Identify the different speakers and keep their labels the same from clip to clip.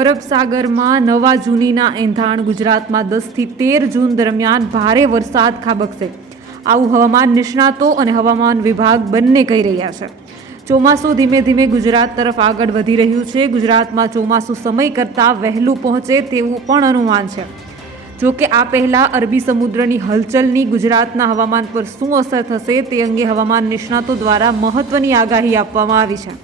Speaker 1: અરબ સાગરમાં નવા જૂનીના એંધાણ ગુજરાતમાં દસથી તેર જૂન દરમિયાન ભારે વરસાદ ખાબકશે. આવું હવામાન નિષ્ણાતો અને હવામાન વિભાગ બંને કહી રહ્યા છે. ચોમાસું ધીમે ધીમે ગુજરાત તરફ આગળ વધી રહ્યું છે. ગુજરાતમાં ચોમાસું સમય કરતાં વહેલું પહોંચે તેવું પણ અનુમાન છે. જો કે આ પહેલાં અરબી સમુદ્રની હલચલની ગુજરાતના હવામાન પર શું અસર થશે તે અંગે હવામાન નિષ્ણાતો દ્વારા મહત્ત્વની આગાહી આપવામાં આવી છે.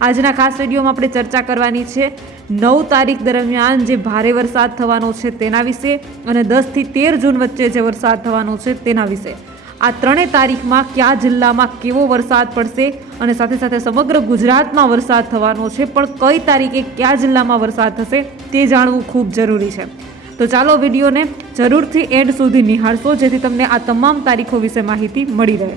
Speaker 1: આજના ખાસ વિડીયોમાં આપણે ચર્ચા કરવાની છે. નવ તારીખ દરમિયાન જે ભારે વરસાદ થવાનો છે તેના વિશે અને દસથી તેર જૂન વચ્ચે જે વરસાદ થવાનો છે તેના વિશે. આ ત્રણેય તારીખમાં કયા જિલ્લામાં કેવો વરસાદ પડશે અને સાથે સાથે સમગ્ર ગુજરાતમાં વરસાદ થવાનો છે, પણ કઈ તારીખે કયા જિલ્લામાં વરસાદ થશે તે જાણવું ખૂબ જરૂરી છે. તો ચાલો વિડીયોને જરૂરથી એન્ડ સુધી નિહાળશો, જેથી તમને આ તમામ તારીખો વિશે માહિતી મળી રહે.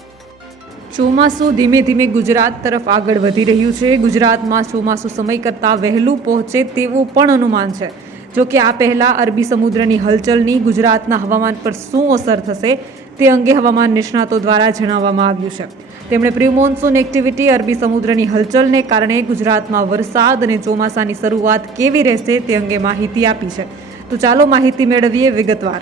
Speaker 1: ચોમાસું ધીમે ધીમે ગુજરાત તરફ આગળ વધી રહ્યું છે. ગુજરાતમાં ચોમાસું સમય કરતાં વહેલું પહોંચે તેવું પણ અનુમાન છે. જો કે આ પહેલાં અરબી સમુદ્રની હલચલની ગુજરાતના હવામાન પર શું અસર થશે તે અંગે હવામાન નિષ્ણાતો દ્વારા જણાવવામાં આવ્યું છે. તેમણે પ્રી મોન્સૂન એક્ટિવિટી અરબી સમુદ્રની હલચલને કારણે ગુજરાતમાં વરસાદ અને ચોમાસાની શરૂઆત કેવી રહેશે તે અંગે માહિતી આપી છે. તો ચાલો માહિતી મેળવીએ વિગતવાર.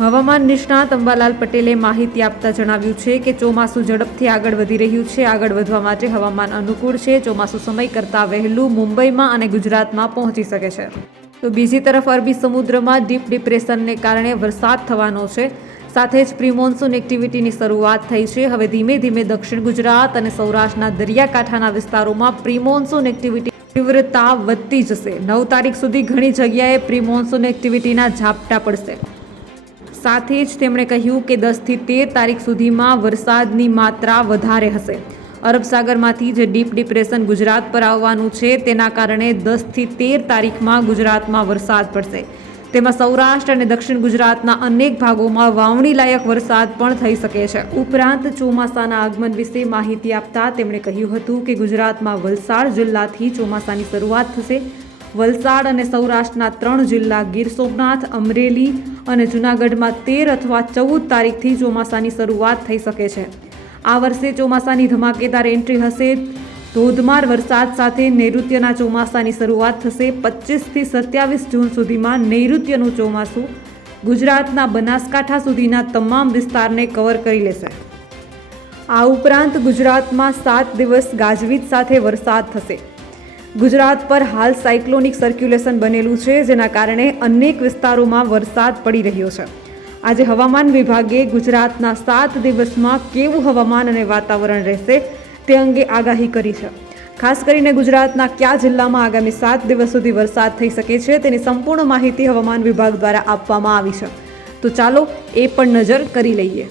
Speaker 1: હવામાન નિષ્ણાત અંબાલાલ પટેલે માહિતી આપતા જણાવ્યું છે કે ચોમાસું ઝડપથી આગળ વધી રહ્યું છે. આગળ વધવા માટે હવામાન અનુકૂળ છે. ચોમાસું સમય કરતાં વહેલું મુંબઈમાં અને ગુજરાતમાં પહોંચી શકે છે. તો બીજી તરફ અરબી સમુદ્રમાં ડીપ ડિપ્રેશનને કારણે વરસાદ થવાનો છે. સાથે જ પ્રિમોન્સૂન એક્ટિવિટીની શરૂઆત થઈ છે. હવે ધીમે ધીમે દક્ષિણ ગુજરાત અને સૌરાષ્ટ્રના દરિયાકાંઠાના વિસ્તારોમાં પ્રી મોન્સૂન એક્ટિવિટી તીવ્રતા વધતી જશે. નવ તારીખ સુધી ઘણી જગ્યાએ પ્રિમોન્સૂન એક્ટિવિટીના ઝાપટા પડશે. સાથે જ તેમણે કહ્યું કે દસથી તેર તારીખ સુધીમાં વરસાદની માત્રા વધારે હશે. અરબ સાગરમાંથી જે ડીપ ડિપ્રેશન ગુજરાત પર આવવાનું છે, તેના કારણે દસથી તેર તારીખમાં ગુજરાતમાં વરસાદ પડશે. તેમાં સૌરાષ્ટ્ર અને દક્ષિણ ગુજરાતના અનેક ભાગોમાં વાવણી લાયક વરસાદ પણ થઈ શકે છે. ઉપરાંત ચોમાસાના આગમન વિશે માહિતી આપતા તેમણે કહ્યું હતું કે ગુજરાતમાં વલસાડ જિલ્લાથી ચોમાસાની શરૂઆત થશે. વલસાડ અને સૌરાષ્ટ્રના ત્રણ જિલ્લા ગીર સોમનાથ, અમરેલી અને જૂનાગઢમાં તેર અથવા ચૌદ તારીખથી ચોમાસાની શરૂઆત થઈ શકે છે. આ વર્ષે ચોમાસાની ધમાકેદાર એન્ટ્રી હશે. ધોધમાર વરસાદ સાથે નૈઋત્યના ચોમાસાની શરૂઆત થશે. પચીસથી સત્યાવીસ જૂન સુધીમાં નૈઋત્યનું ચોમાસું ગુજરાતના બનાસકાંઠા સુધીના તમામ વિસ્તારને કવર કરી લેશે. આ ઉપરાંત ગુજરાતમાં સાત દિવસ ગાજવીજ સાથે વરસાદ થશે. ગુજરાત પર હાલ સાયક્લોનિક સર્ક્યુલેશન બનેલું છે, જેના કારણે અનેક વિસ્તારોમાં વરસાદ પડી રહ્યો છે. આજે હવામાન વિભાગે ગુજરાતના સાત દિવસમાં કેવું હવામાન અને વાતાવરણ રહેશે તે અંગે આગાહી કરી છે. ખાસ કરીને ગુજરાતના કયા જિલ્લામાં આગામી સાત દિવસ સુધી વરસાદ થઈ શકે છે, તેની સંપૂર્ણ માહિતી હવામાન વિભાગ દ્વારા આપવામાં આવી છે. તો ચાલો એ પણ નજર કરી લઈએ.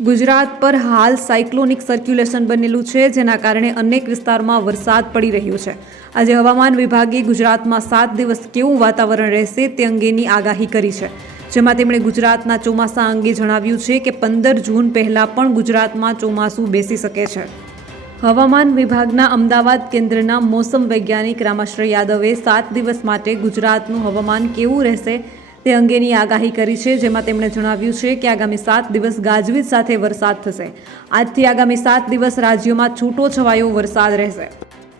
Speaker 1: ગુજરાત પર હાલ સાયક્લોનિક સર્ક્યુલેશન બનેલું છે, જેના કારણે અનેક વિસ્તારમાં વરસાદ પડી રહ્યો છે. આજે હવામાન વિભાગે ગુજરાતમાં સાત દિવસ કેવું વાતાવરણ રહેશે તે અંગેની આગાહી કરી છે. જેમાં તેમણે ગુજરાતના ચોમાસા અંગે જણાવ્યું છે કે પંદર જૂન પહેલાં પણ ગુજરાતમાં ચોમાસું બેસી શકે છે. હવામાન વિભાગના અમદાવાદ કેન્દ્રના મોસમ વૈજ્ઞાનિક રામાશ્રય યાદવે સાત દિવસ માટે ગુજરાતનું હવામાન કેવું રહેશે તે અંગેની આગાહી કરી છે, જેમાં તેમણે જણાવ્યું છે કે આગામી સાત દિવસ ગાજવીજ સાથે વરસાદ થશે. આજથી આગામી સાત દિવસ રાજ્યોમાં છૂટો છવાયો વરસાદ રહેશે.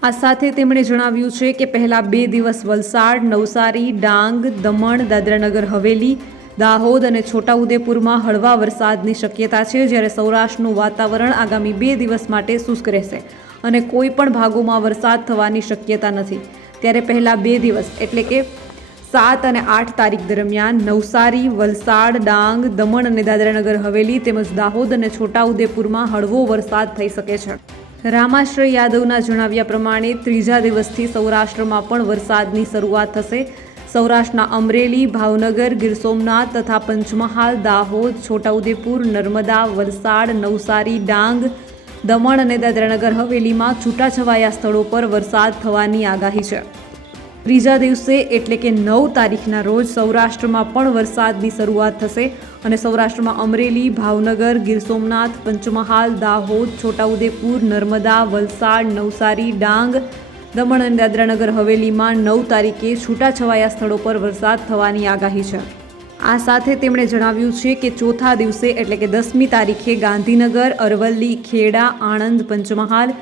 Speaker 1: આ સાથે તેમણે જણાવ્યું છે કે પહેલા બે દિવસ વલસાડ, નવસારી, ડાંગ, દમણ, દાદરાનગર, હવેલી, દાહોદ અને છોટાઉદેપુરમાં હળવા વરસાદની શક્યતા છે, જ્યારે સૌરાષ્ટ્રનું વાતાવરણ આગામી બે દિવસ માટે શુષ્ક રહેશે અને કોઈ પણ ભાગોમાં વરસાદ થવાની શક્યતા નથી. ત્યારે પહેલા બે દિવસ, એટલે કે સાત અને આઠ તારીખ દરમિયાન નવસારી, વલસાડ, ડાંગ, દમણ અને દાદરાનગર, હવેલી તેમજ દાહોદ અને છોટાઉદેપુરમાં હળવો વરસાદ થઈ શકે છે. રામાશ્રય યાદવના જણાવ્યા પ્રમાણે ત્રીજા દિવસથી સૌરાષ્ટ્રમાં પણ વરસાદની શરૂઆત થશે. સૌરાષ્ટ્રના અમરેલી, ભાવનગર, ગીર સોમનાથ તથા પંચમહાલ, દાહોદ, છોટાઉદેપુર, નર્મદા, વલસાડ, નવસારી, ડાંગ, દમણ અને દાદરાનગર, હવેલીમાં છૂટાછવાયા સ્થળો પર વરસાદ થવાની આગાહી છે. ત્રીજા દિવસે એટલે કે નવ તારીખના રોજ સૌરાષ્ટ્રમાં પણ વરસાદની શરૂઆત થશે અને સૌરાષ્ટ્રમાં અમરેલી, ભાવનગર, ગીર સોમનાથ, પંચમહાલ, દાહોદ, છોટાઉદેપુર, નર્મદા, વલસાડ, નવસારી, ડાંગ, દમણ અને દાદરાનગર હવેલીમાં નવ તારીખે છૂટાછવાયા સ્થળો પર વરસાદ થવાની આગાહી છે. આ સાથે તેમણે જણાવ્યું છે કે ચોથા દિવસે એટલે કે દસમી તારીખે ગાંધીનગર, અરવલ્લી, ખેડા, આણંદ, પંચમહાલ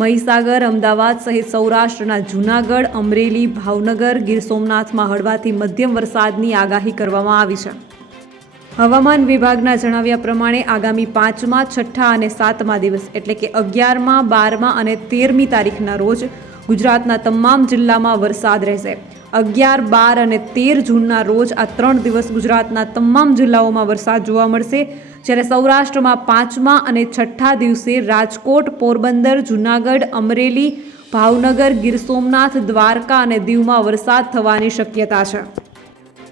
Speaker 1: મહીસાગર, અમદાવાદ સહિત સૌરાષ્ટ્રના જૂનાગઢ, અમરેલી, ભાવનગર, ગીર સોમનાથમાં હળવાથી મધ્યમ વરસાદની આગાહી કરવામાં આવી છે. હવામાન વિભાગના જણાવ્યા પ્રમાણે આગામી પાંચમા, છઠ્ઠા અને સાતમા દિવસ એટલે કે અગિયારમા, બારમા અને તેરમી તારીખના રોજ ગુજરાતના તમામ જિલ્લામાં વરસાદ રહેશે. અગિયાર, બાર અને તેર જૂનના રોજ આ ત્રણ દિવસ ગુજરાતના તમામ જિલ્લાઓમાં વરસાદ જોવા મળશે. જ્યારે સૌરાષ્ટ્રમાં પાંચમા અને છઠ્ઠા દિવસે રાજકોટ, પોરબંદર, જૂનાગઢ, અમરેલી, ભાવનગર, ગીર સોમનાથ, દ્વારકા અને દીવમાં વરસાદ થવાની શક્યતા છે.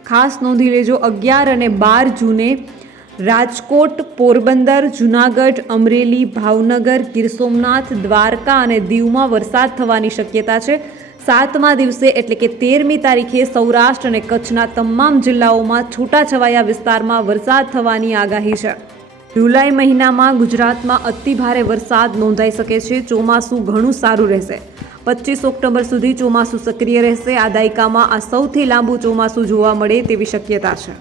Speaker 1: ખાસ નોંધી લેજો, અગિયાર અને બાર જૂને રાજકોટ, પોરબંદર, જૂનાગઢ, અમરેલી, ભાવનગર, ગીર સોમનાથ, દ્વારકા અને દીવમાં વરસાદ થવાની શક્યતા છે. સાતમા દિવસે એટલે કે તેરમી તારીખે સૌરાષ્ટ્ર અને કચ્છના તમામ જિલ્લાઓમાં છૂટાછવાયા વિસ્તારમાં વરસાદ થવાની આગાહી છે. જુલાઈ મહિનામાં ગુજરાતમાં અતિભારે વરસાદ નોંધાઈ શકે છે. ચોમાસું ઘણું સારું રહેશે. પચીસ ઓક્ટોબર સુધી ચોમાસું સક્રિય રહેશે. આ દાયકામાં આ સૌથી લાંબુ ચોમાસું જોવા મળે તેવી શક્યતા છે.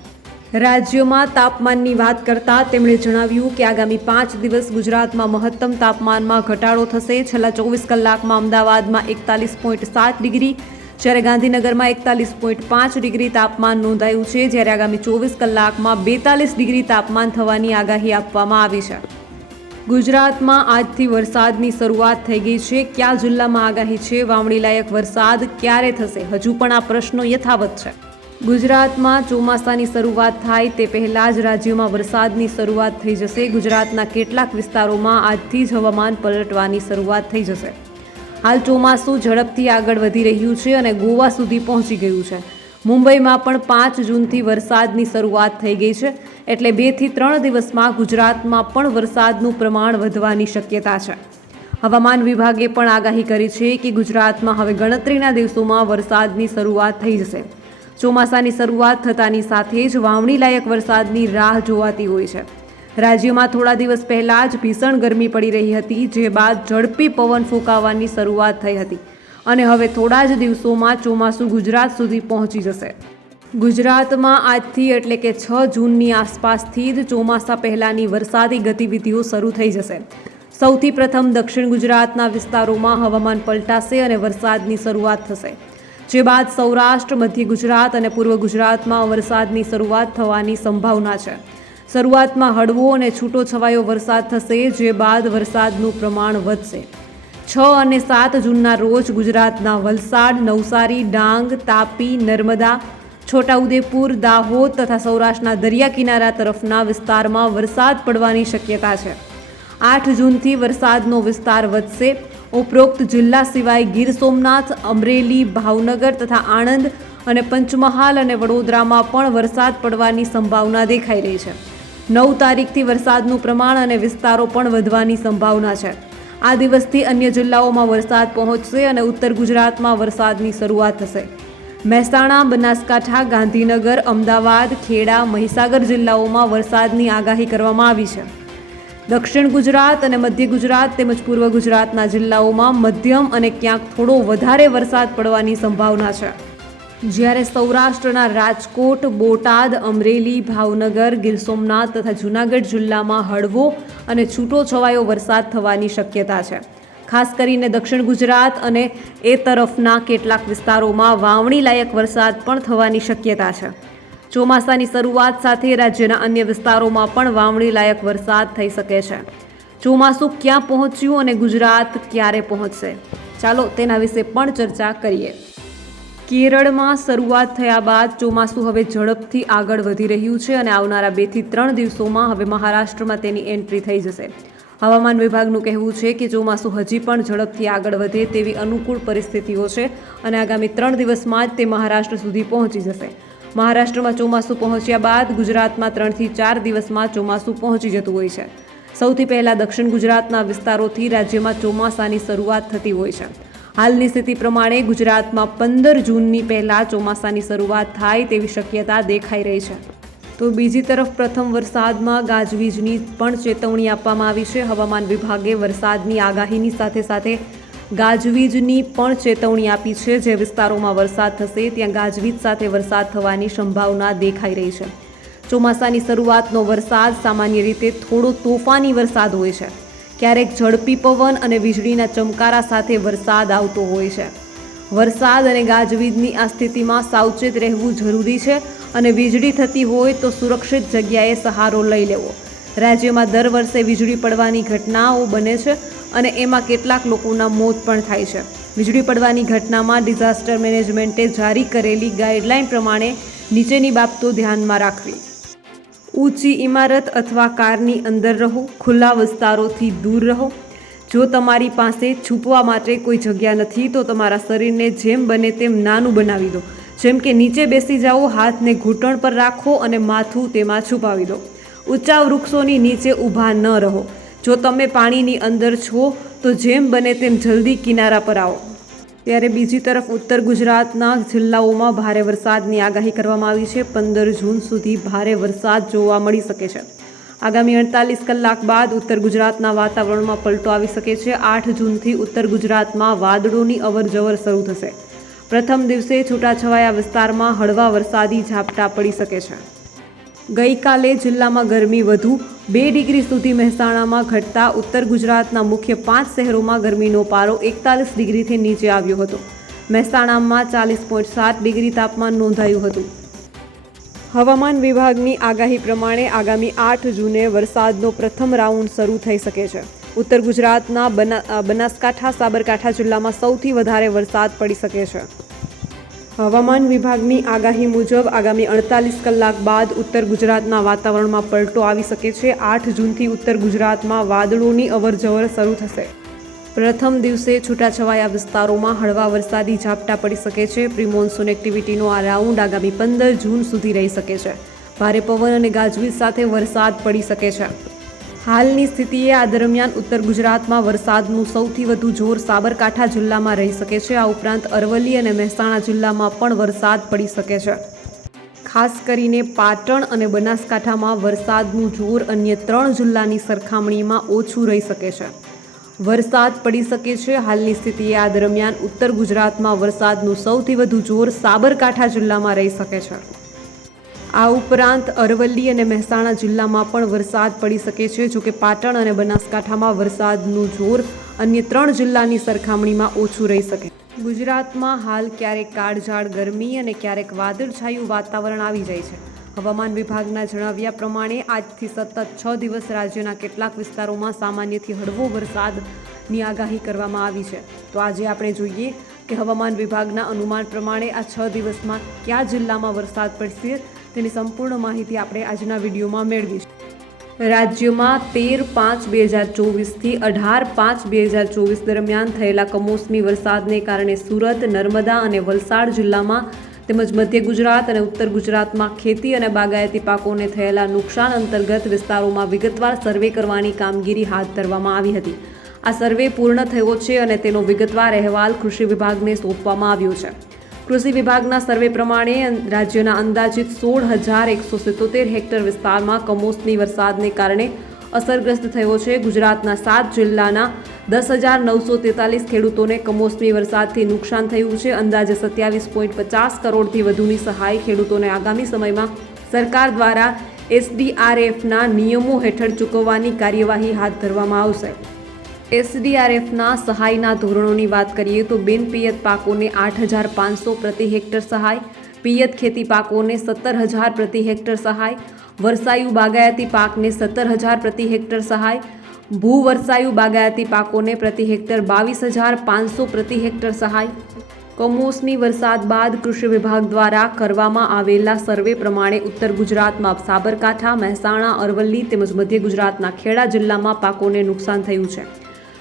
Speaker 1: રાજ્યોમાં તાપમાનની વાત કરતાં તેમણે જણાવ્યું કે આગામી પાંચ દિવસ ગુજરાતમાં મહત્તમ તાપમાનમાં ઘટાડો થશે. છેલ્લા ચોવીસ કલાકમાં અમદાવાદમાં એકતાલીસ પોઈન્ટ સાત ડિગ્રી, જ્યારે ગાંધીનગરમાં એકતાલીસ પોઈન્ટ પાંચ ડિગ્રી તાપમાન નોંધાયું છે, જ્યારે આગામી ચોવીસ કલાકમાં બેતાલીસ ડિગ્રી તાપમાન થવાની આગાહી આપવામાં આવી છે. ગુજરાતમાં આજથી વરસાદની શરૂઆત થઈ ગઈ છે. કયા જિલ્લામાં આગાહી છે? વાવણીલાયક વરસાદ ક્યારે થશે? હજુ પણ આ પ્રશ્નો યથાવત છે. ગુજરાતમાં ચોમાસાની શરૂઆત થાય તે પહેલાં જ રાજ્યમાં વરસાદની શરૂઆત થઈ જશે. ગુજરાતના કેટલાક વિસ્તારોમાં આજથી જ હવામાન પલટવાની શરૂઆત થઈ જશે. હાલ ચોમાસું ઝડપથી આગળ વધી રહ્યું છે અને ગોવા સુધી પહોંચી ગયું છે. મુંબઈમાં પણ પાંચ જૂનથી વરસાદની શરૂઆત થઈ ગઈ છે. એટલે બેથી ત્રણ દિવસમાં ગુજરાતમાં પણ વરસાદનું પ્રમાણ વધવાની શક્યતા છે. હવામાન વિભાગે પણ આગાહી કરી છે કે ગુજરાતમાં હવે ગણતરીના દિવસોમાં વરસાદની શરૂઆત થઈ જશે. ચોમાસાની શરૂઆત થતાની સાથે જ વાવણી લાયક વરસાદની રાહ જોવાતી હોય છે. રાજ્યમાં થોડા દિવસ પહેલાં જ ભીષણ ગરમી પડી રહી હતી, જે બાદ ઝડપી પવન ફૂંકાવાની શરૂઆત થઈ હતી અને હવે થોડા જ દિવસોમાં ચોમાસું ગુજરાત સુધી પહોંચી જશે. ગુજરાતમાં આજથી એટલે કે છ જૂનની આસપાસથી જ ચોમાસા પહેલાંની વરસાદી ગતિવિધિઓ શરૂ થઈ જશે. સૌથી પ્રથમ દક્ષિણ ગુજરાતના વિસ્તારોમાં હવામાન પલટાશે અને વરસાદની શરૂઆત થશે. જે બાદ સૌરાષ્ટ્ર, મધ્ય ગુજરાત અને પૂર્વ ગુજરાતમાં વરસાદની શરૂઆત થવાની સંભાવના છે. શરૂઆતમાં હળવો અને છૂટો છવાયો વરસાદ થશે, જે બાદ વરસાદનું પ્રમાણ વધશે. છ અને સાત જૂનના રોજ ગુજરાતના વલસાડ, નવસારી, ડાંગ, તાપી, નર્મદા, છોટાઉદેપુર, દાહોદ તથા સૌરાષ્ટ્રના દરિયા કિનારા તરફના વિસ્તારમાં વરસાદ પડવાની શક્યતા છે. આઠ જૂનથી વરસાદનો વિસ્તાર વધશે. ઉપરોક્ત જિલ્લા સિવાય ગીર સોમનાથ, અમરેલી, ભાવનગર તથા આણંદ અને પંચમહાલ અને વડોદરામાં પણ વરસાદ પડવાની સંભાવના દેખાઈ રહી છે. નવ તારીખથી વરસાદનું પ્રમાણ અને વિસ્તારો પણ વધવાની સંભાવના છે. આ દિવસથી અન્ય જિલ્લાઓમાં વરસાદ પહોંચશે અને ઉત્તર ગુજરાતમાં વરસાદની શરૂઆત થશે. મહેસાણા, બનાસકાંઠા, ગાંધીનગર, અમદાવાદ, ખેડા, મહીસાગર જિલ્લાઓમાં વરસાદની આગાહી કરવામાં આવી છે. દક્ષિણ ગુજરાત અને મધ્ય ગુજરાત તેમજ પૂર્વ ગુજરાતના જિલ્લાઓમાં મધ્યમ અને ક્યાંક થોડો વધારે વરસાદ પડવાની સંભાવના છે. જ્યારે સૌરાષ્ટ્રના રાજકોટ, બોટાદ, અમરેલી, ભાવનગર, ગીર સોમનાથ તથા જૂનાગઢ જિલ્લામાં હળવો અને છૂટો છવાયો વરસાદ થવાની શક્યતા છે. ખાસ કરીને દક્ષિણ ગુજરાત અને એ તરફના કેટલાક વિસ્તારોમાં વાવણી લાયક વરસાદ પણ થવાની શક્યતા છે. ચોમાસાની શરૂઆત સાથે રાજ્યના અન્ય વિસ્તારોમાં પણ વાવણી લાયક વરસાદ થઈ શકે છે. ચોમાસું ક્યાં પહોંચ્યું અને ગુજરાત ક્યારે પહોંચશે? ચાલો તેના વિશે પણ ચર્ચા કરીએ. કેરળમાં શરૂઆત થયા બાદ ચોમાસું હવે ઝડપથી આગળ વધી રહ્યું છે અને આવનારા બેથી ત્રણ દિવસોમાં હવે મહારાષ્ટ્રમાં તેની એન્ટ્રી થઈ જશે. હવામાન વિભાગનું કહેવું છે કે ચોમાસું હજી પણ ઝડપથી આગળ વધે તેવી અનુકૂળ પરિસ્થિતિઓ છે અને આગામી ત્રણ દિવસમાં જ તે મહારાષ્ટ્ર સુધી પહોંચી જશે. મહારાષ્ટ્રમાં ચોમાસું પહોંચ્યા બાદ ગુજરાતમાં ત્રણથી ચાર દિવસમાં ચોમાસું પહોંચી જતું હોય છે. સૌથી પહેલાં દક્ષિણ ગુજરાતના વિસ્તારોથી રાજ્યમાં ચોમાસાની શરૂઆત થતી હોય છે. હાલની સ્થિતિ પ્રમાણે ગુજરાતમાં પંદર જૂનની પહેલાં ચોમાસાની શરૂઆત થાય તેવી શક્યતા દેખાઈ રહી છે. તો બીજી તરફ પ્રથમ વરસાદમાં ગાજવીજની પણ ચેતવણી આપવામાં આવી છે. હવામાન વિભાગે વરસાદની આગાહીની સાથે સાથે ગાજવીજની પણ ચેતવણી આપી છે. જે વિસ્તારોમાં વરસાદ થશે, ત્યાં ગાજવીજ સાથે વરસાદ થવાની સંભાવના દેખાઈ રહી છે. ચોમાસાની શરૂઆતનો વરસાદ સામાન્ય રીતે થોડો તોફાની વરસાદ હોય છે. ક્યારેક ઝડપી પવન અને વીજળીના ચમકારા સાથે વરસાદ આવતો હોય છે. વરસાદ અને ગાજવીજની આ સ્થિતિમાં સાવચેત રહેવું જરૂરી છે અને વીજળી થતી હોય તો સુરક્ષિત જગ્યાએ સહારો લઈ લેવો. રાજ્યમાં દર વર્ષે વીજળી પડવાની ઘટનાઓ બને છે અને એમાં કેટલાક લોકોના મોત પણ થાય છે. વીજળી પડવાની ઘટનામાં ડિઝાસ્ટર મેનેજમેન્ટે જારી કરેલી ગાઈડલાઈન પ્રમાણે નીચેની બાબતો ધ્યાનમાં રાખવી. ઊંચી ઇમારત અથવા કારની અંદર રહો, ખુલ્લા વિસ્તારોથી દૂર રહો. જો તમારી પાસે છૂપવા માટે કોઈ જગ્યા નથી, તો તમારા શરીરને જેમ બને તેમ નાનું બનાવી દો. જેમ કે નીચે બેસી જાઓ, હાથને ઘૂંટણ પર રાખો અને માથું તેમાં છુપાવી દો. ઊંચા વૃક્ષોની નીચે ઊભા ન રહો. જો તમે પાણીની અંદર છો, તો જેમ બને તેમ જલ્દી કિનારા પર આવો. ત્યારે બીજી તરફ ઉત્તર ગુજરાતના જિલ્લાઓમાં ભારે વરસાદની આગાહી કરવામાં આવી છે. પંદર જૂન સુધી ભારે વરસાદ જોવા મળી શકે છે. આગામી અડતાલીસ કલાક બાદ ઉત્તર ગુજરાતના વાતાવરણમાં પલટો આવી શકે છે. આઠ જૂનથી ઉત્તર ગુજરાતમાં વાદળોની અવરજવર શરૂ થશે. પ્રથમ દિવસે છૂટાછવાયા વિસ્તારમાં હળવા વરસાદી ઝાપટા પડી શકે છે. ગઈકાલે જિલ્લામાં ગરમી વધુ, બે ડિગ્રી સુધી મહેસાણામાં ઘટતા ઉત્તર ગુજરાતના મુખ્ય પાંચ શહેરોમાં ગરમીનો પારો એકતાલીસ ડિગ્રીથી નીચે આવ્યો હતો. મહેસાણામાં ચાલીસ પોઈન્ટ સાત ડિગ્રી તાપમાન નોંધાયું હતું. હવામાન વિભાગની આગાહી પ્રમાણે આગામી આઠ જૂને વરસાદનો પ્રથમ રાઉન્ડ શરૂ થઈ શકે છે. ઉત્તર ગુજરાતના બના, બનાસકાંઠા, સાબરકાંઠા જિલ્લામાં સૌથી વધારે વરસાદ પડી શકે છે. હવામાન વિભાગની આગાહી મુજબ આગામી અડતાલીસ કલાક બાદ ઉત્તર ગુજરાતના વાતાવરણમાં પલટો આવી શકે છે. આઠ જૂનથી ઉત્તર ગુજરાતમાં વાદળોની અવરજવર શરૂ થશે. પ્રથમ દિવસે છૂટાછવાયા વિસ્તારોમાં હળવા વરસાદી ઝાપટા પડી શકે છે. પ્રીમોન્સૂન એક્ટિવિટીનો આ રાઉન્ડ આગામી પંદર જૂન સુધી રહી શકે છે. ભારે પવન અને ગાજવીજ સાથે વરસાદ પડી શકે છે. હાલની સ્થિતિએ આ દરમિયાન ઉત્તર ગુજરાતમાં વરસાદનું સૌથી વધુ જોર સાબરકાંઠા જિલ્લામાં રહી શકે છે. આ ઉપરાંત અરવલ્લી અને મહેસાણા જિલ્લામાં પણ વરસાદ પડી શકે છે. ખાસ કરીને પાટણ અને બનાસકાંઠામાં વરસાદનું જોર અન્ય ત્રણ જિલ્લાની સરખામણીમાં ઓછું રહી શકે છે. વરસાદ પડી શકે છે. હાલની સ્થિતિએ આ દરમિયાન ઉત્તર ગુજરાતમાં વરસાદનું સૌથી વધુ જોર સાબરકાંઠા જિલ્લામાં રહી શકે છે. આ ઉપરાંત અરવલ્લી અને મહેસાણા જિલ્લામાં પણ વરસાદ પડી શકે છે. જોકે પાટણ અને બનાસકાંઠામાં વરસાદનું જોર અન્ય ત્રણ જિલ્લાની સરખામણીમાં ઓછું રહી શકે. ગુજરાતમાં હાલ ક્યારેક કાળઝાળ ગરમી અને ક્યારેક વાદળછાયું વાતાવરણ આવી જાય છે. હવામાન વિભાગના જણાવ્યા પ્રમાણે આજથી સતત છ દિવસ રાજ્યના કેટલાક વિસ્તારોમાં સામાન્યથી હળવો વરસાદની આગાહી કરવામાં આવી છે. તો આજે આપણે જોઈએ કે હવામાન વિભાગના અનુમાન પ્રમાણે આ છ દિવસમાં કયા જિલ્લામાં વરસાદ પડશે? તેની સંપૂર્ણ માહિતી આપણે આજના વિડીયોમાં મેળવીશું. રાજ્યમાં તેર પાંચ બે હજાર ચોવીસથી અઢાર પાંચ બે હજાર ચોવીસ દરમિયાન થયેલા કમોસમી વરસાદને કારણે સુરત, નર્મદા અને વલસાડ જિલ્લામાં તેમજ મધ્ય ગુજરાત અને ઉત્તર ગુજરાતમાં ખેતી અને બાગાયતી પાકોને થયેલા નુકસાન અંતર્ગત વિસ્તારોમાં વિગતવાર સર્વે કરવાની કામગીરી હાથ ધરવામાં આવી હતી. આ સર્વે પૂર્ણ થયો છે અને તેનો વિગતવાર અહેવાલ કૃષિ વિભાગને સોંપવામાં આવ્યો છે. કૃષિ વિભાગના સર્વે પ્રમાણે રાજ્યના અંદાજિત સોળ હજાર એકસો સિત્તોતેર હેક્ટર વિસ્તારમાં કમોસમી વરસાદને કારણે અસરગ્રસ્ત થયો છે. ગુજરાતના સાત જિલ્લાના દસ હજાર નવસો તેતાલીસ ખેડૂતોને કમોસમી વરસાદથી નુકસાન થયું છે. અંદાજે સત્યાવીસ પોઈન્ટ પચાસ કરોડથી વધુની સહાય ખેડૂતોને આગામી સમયમાં સરકાર દ્વારા એસડીઆરએફના નિયમો હેઠળ ચૂકવવાની કાર્યવાહી હાથ ધરવામાં આવશે. એસડીઆરએફના સહાયના ધોરણોની વાત કરીએ તો બિનપિયત પાકોને આઠ હજાર પાંચસો પ્રતિ હેક્ટર સહાય, પિયત ખેતી પાકોને સત્તર હજાર પ્રતિ હેક્ટર સહાય, વરસાયુ બાગાયતી પાકને સત્તર હજાર પ્રતિ હેક્ટર સહાય, ભૂવરસાયુ બાગાયતી પાકોને પ્રતિ હેક્ટર બાવીસ હજાર પાંચસો પ્રતિ હેક્ટર સહાય. કમોસમી વરસાદ બાદ કૃષિ વિભાગ દ્વારા કરવામાં આવેલા સર્વે પ્રમાણે ઉત્તર ગુજરાતમાં સાબરકાંઠા, મહેસાણા, અરવલ્લી તેમજ મધ્ય ગુજરાતના ખેડા જિલ્લામાં પાકોને નુકસાન થયું છે.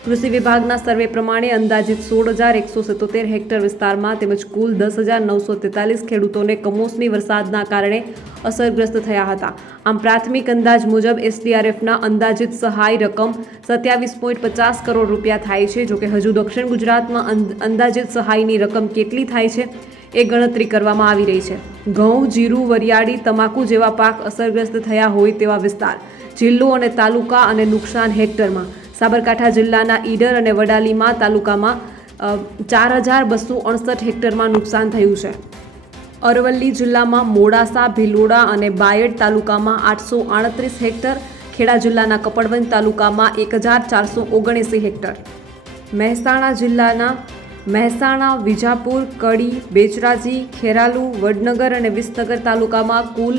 Speaker 1: કૃષિ વિભાગના સર્વે પ્રમાણે અંદાજિત સોળ હજાર એકસો સિત્તોતેર હેક્ટર વિસ્તારમાં તેમજ કુલ દસ હજાર નવસો તેતાલીસ ખેડૂતોને કમોસમી વરસાદના કારણે અસરગ્રસ્ત થયા હતા. આમ પ્રાથમિક અંદાજ મુજબ એસડીઆરએફના અંદાજિત સહાય રકમ સત્યાવીસ પોઈન્ટ પચાસ કરોડ રૂપિયા થાય છે, જોકે હજુ દક્ષિણ ગુજરાતમાં અંદ- અંદાજિત સહાયની રકમ કેટલી થાય છે એ ગણતરી કરવામાં આવી રહી છે. ઘઉં, જીરું, વરિયાળી, તમાકુ જેવા પાક અસરગ્રસ્ત થયા હોય તેવા વિસ્તાર, જિલ્લો અને તાલુકા અને નુકસાન હેક્ટરમાં સાબરકાંઠા જિલ્લાના ઈડર અને વડાલીમાં તાલુકામાં ચાર હજાર બસો અડસઠ હેક્ટરમાં નુકસાન થયું છે. અરવલ્લી જિલ્લામાં મોડાસા, ભિલોડા અને બાયડ તાલુકામાં આઠસો આડત્રીસ હેક્ટર, ખેડા જિલ્લાના કપડવંજ તાલુકામાં એક હજાર ચારસો ઓગણએંસી હેક્ટર. મહેસાણા જિલ્લાના મહેસાણા, વિજાપુર, કડી, બેચરાજી, ખેરાલુ, વડનગર અને વિસનગર તાલુકામાં કુલ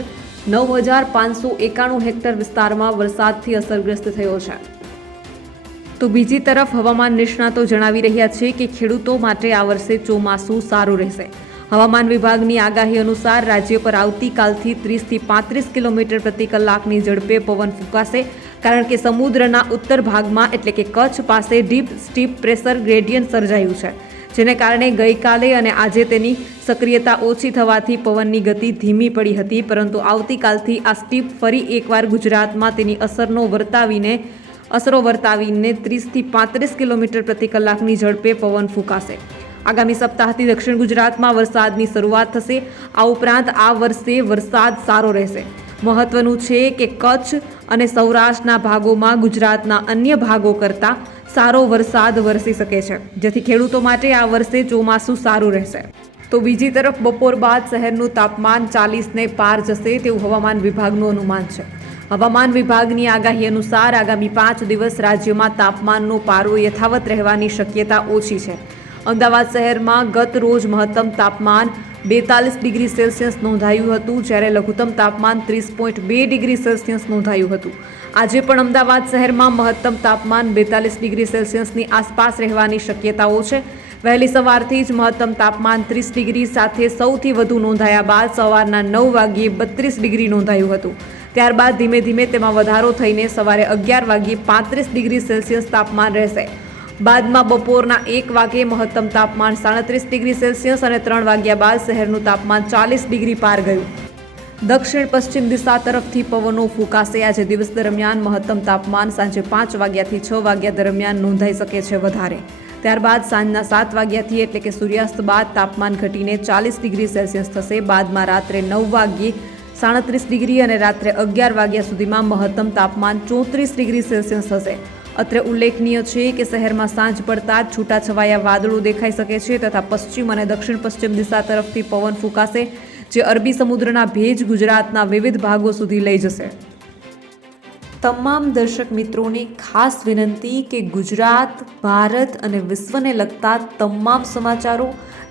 Speaker 1: નવ હજાર પાંચસો એકાણું હેક્ટર વિસ્તારમાં વરસાદથી અસરગ્રસ્ત થયો છે. તો બીજી તરફ હવામાન નિષ્ણાતો જણાવી રહ્યા છે કે ખેડૂતો માટે આ વર્ષે ચોમાસું સારું રહેશે. હવામાન વિભાગની આગાહી અનુસાર રાજ્ય પર આવતીકાલથી ત્રીસથી પાંત્રીસ કિલોમીટર પ્રતિ કલાકની ઝડપે પવન ફૂંકાશે, કારણ કે સમુદ્રના ઉત્તર ભાગમાં એટલે કે કચ્છ પાસે ડીપ, સ્ટીપ પ્રેશર ગ્રેડિયન્ટ સર્જાયું છે, જેને કારણે ગઈકાલે અને આજે તેની સક્રિયતા ઓછી થવાથી પવનની ગતિ ધીમી પડી હતી, પરંતુ આવતીકાલથી આ સ્ટીપ ફરી એકવાર ગુજરાતમાં તેની અસરનો વર્તાવીને અસરો વર્તાવીને ત્રીસથી પાંત્રીસ કિલોમીટર પ્રતિ કલાકની ઝડપે પવન ફૂંકાશે. આગામી સપ્તાહથી દક્ષિણ ગુજરાતમાં વરસાદની શરૂઆત થશે. આ ઉપરાંત આ વર્ષે વરસાદ સારો રહેશે. મહત્વનું છે કે કચ્છ અને સૌરાષ્ટ્રના ભાગોમાં ગુજરાતના અન્ય ભાગો કરતાં સારો વરસાદ વરસી શકે છે. જેથી ખેડૂતો માટે આ વર્ષે ચોમાસું સારું રહેશે. તો બીજી તરફ બપોર બાદ શહેરનું તાપમાન ચાલીસને પાર જશે તેવું હવામાન વિભાગનું અનુમાન છે. હવામાન વિભાગની આગાહી અનુસાર આગામી પાંચ દિવસ રાજ્યમાં તાપમાનનો પારો યથાવત રહેવાની શક્યતા ઓછી છે. અમદાવાદ શહેરમાં ગત રોજ મહત્તમ તાપમાન બેતાલીસ ડિગ્રી સેલ્સિયસ નોંધાયું હતું, જ્યારે લઘુત્તમ તાપમાન ત્રીસ પોઈન્ટ બે ડિગ્રી સેલ્સિયસ નોંધાયું હતું. આજે પણ અમદાવાદ શહેરમાં મહત્તમ તાપમાન બેતાલીસ ડિગ્રી સેલ્સિયસની આસપાસ રહેવાની શક્યતાઓ છે. વહેલી સવારથી જ મહત્તમ તાપમાન ત્રીસ ડિગ્રી સાથે સૌથી વધુ નોંધાયા બાદ સવારના નવ વાગ્યે બત્રીસ ડિગ્રી નોંધાયું હતું. ત્યારબાદ ધીમે ધીમે તેમાં વધારો થઈને સવારે અગિયાર વાગ્યે પાંત્રીસ ડિગ્રી સેલ્સિયસ તાપમાન રહેશે. બાદમાં બપોરના એક વાગ્યે મહત્તમ તાપમાન સાડત્રીસ ડિગ્રી સેલ્સિયસ અને ત્રણ વાગ્યા બાદ શહેરનું તાપમાન ચાલીસ ડિગ્રી પાર ગયું. દક્ષિણ પશ્ચિમ દિશા તરફથી પવનો ફૂંકાશે. આજે દિવસ દરમિયાન મહત્તમ તાપમાન સાંજે પાંચ વાગ્યાથી છ વાગ્યા દરમિયાન નોંધાઈ શકે છે વધારે. ત્યારબાદ સાંજના સાત વાગ્યાથી એટલે કે સૂર્યાસ્ત બાદ તાપમાન ઘટીને ચાલીસ ડિગ્રી સેલ્સિયસ થશે. બાદમાં રાત્રે નવ વાગ્યે સાડત્રીસ ડિગ્રી અને રાત્રે અગિયાર વાગ્યા સુધીમાં મહત્તમ તાપમાન ચોત્રીસ ડિગ્રી સેલ્સિયસ હશે. અત્રે ઉલ્લેખનીય છે કે શહેરમાં સાંજ પડતા જ છૂટાછવાયા વાદળો દેખાઈ શકે છે તથા પશ્ચિમ અને દક્ષિણ પશ્ચિમ દિશા તરફથી પવન ફૂંકાશે, જે અરબી સમુદ્રના ભેજ ગુજરાતના વિવિધ ભાગો સુધી લઈ જશે.
Speaker 2: તમામ દર્શક મિત્રોને ખાસ વિનંતી કે ગુજરાત, ભારત અને વિશ્વને લગતા તમામ સમાચારો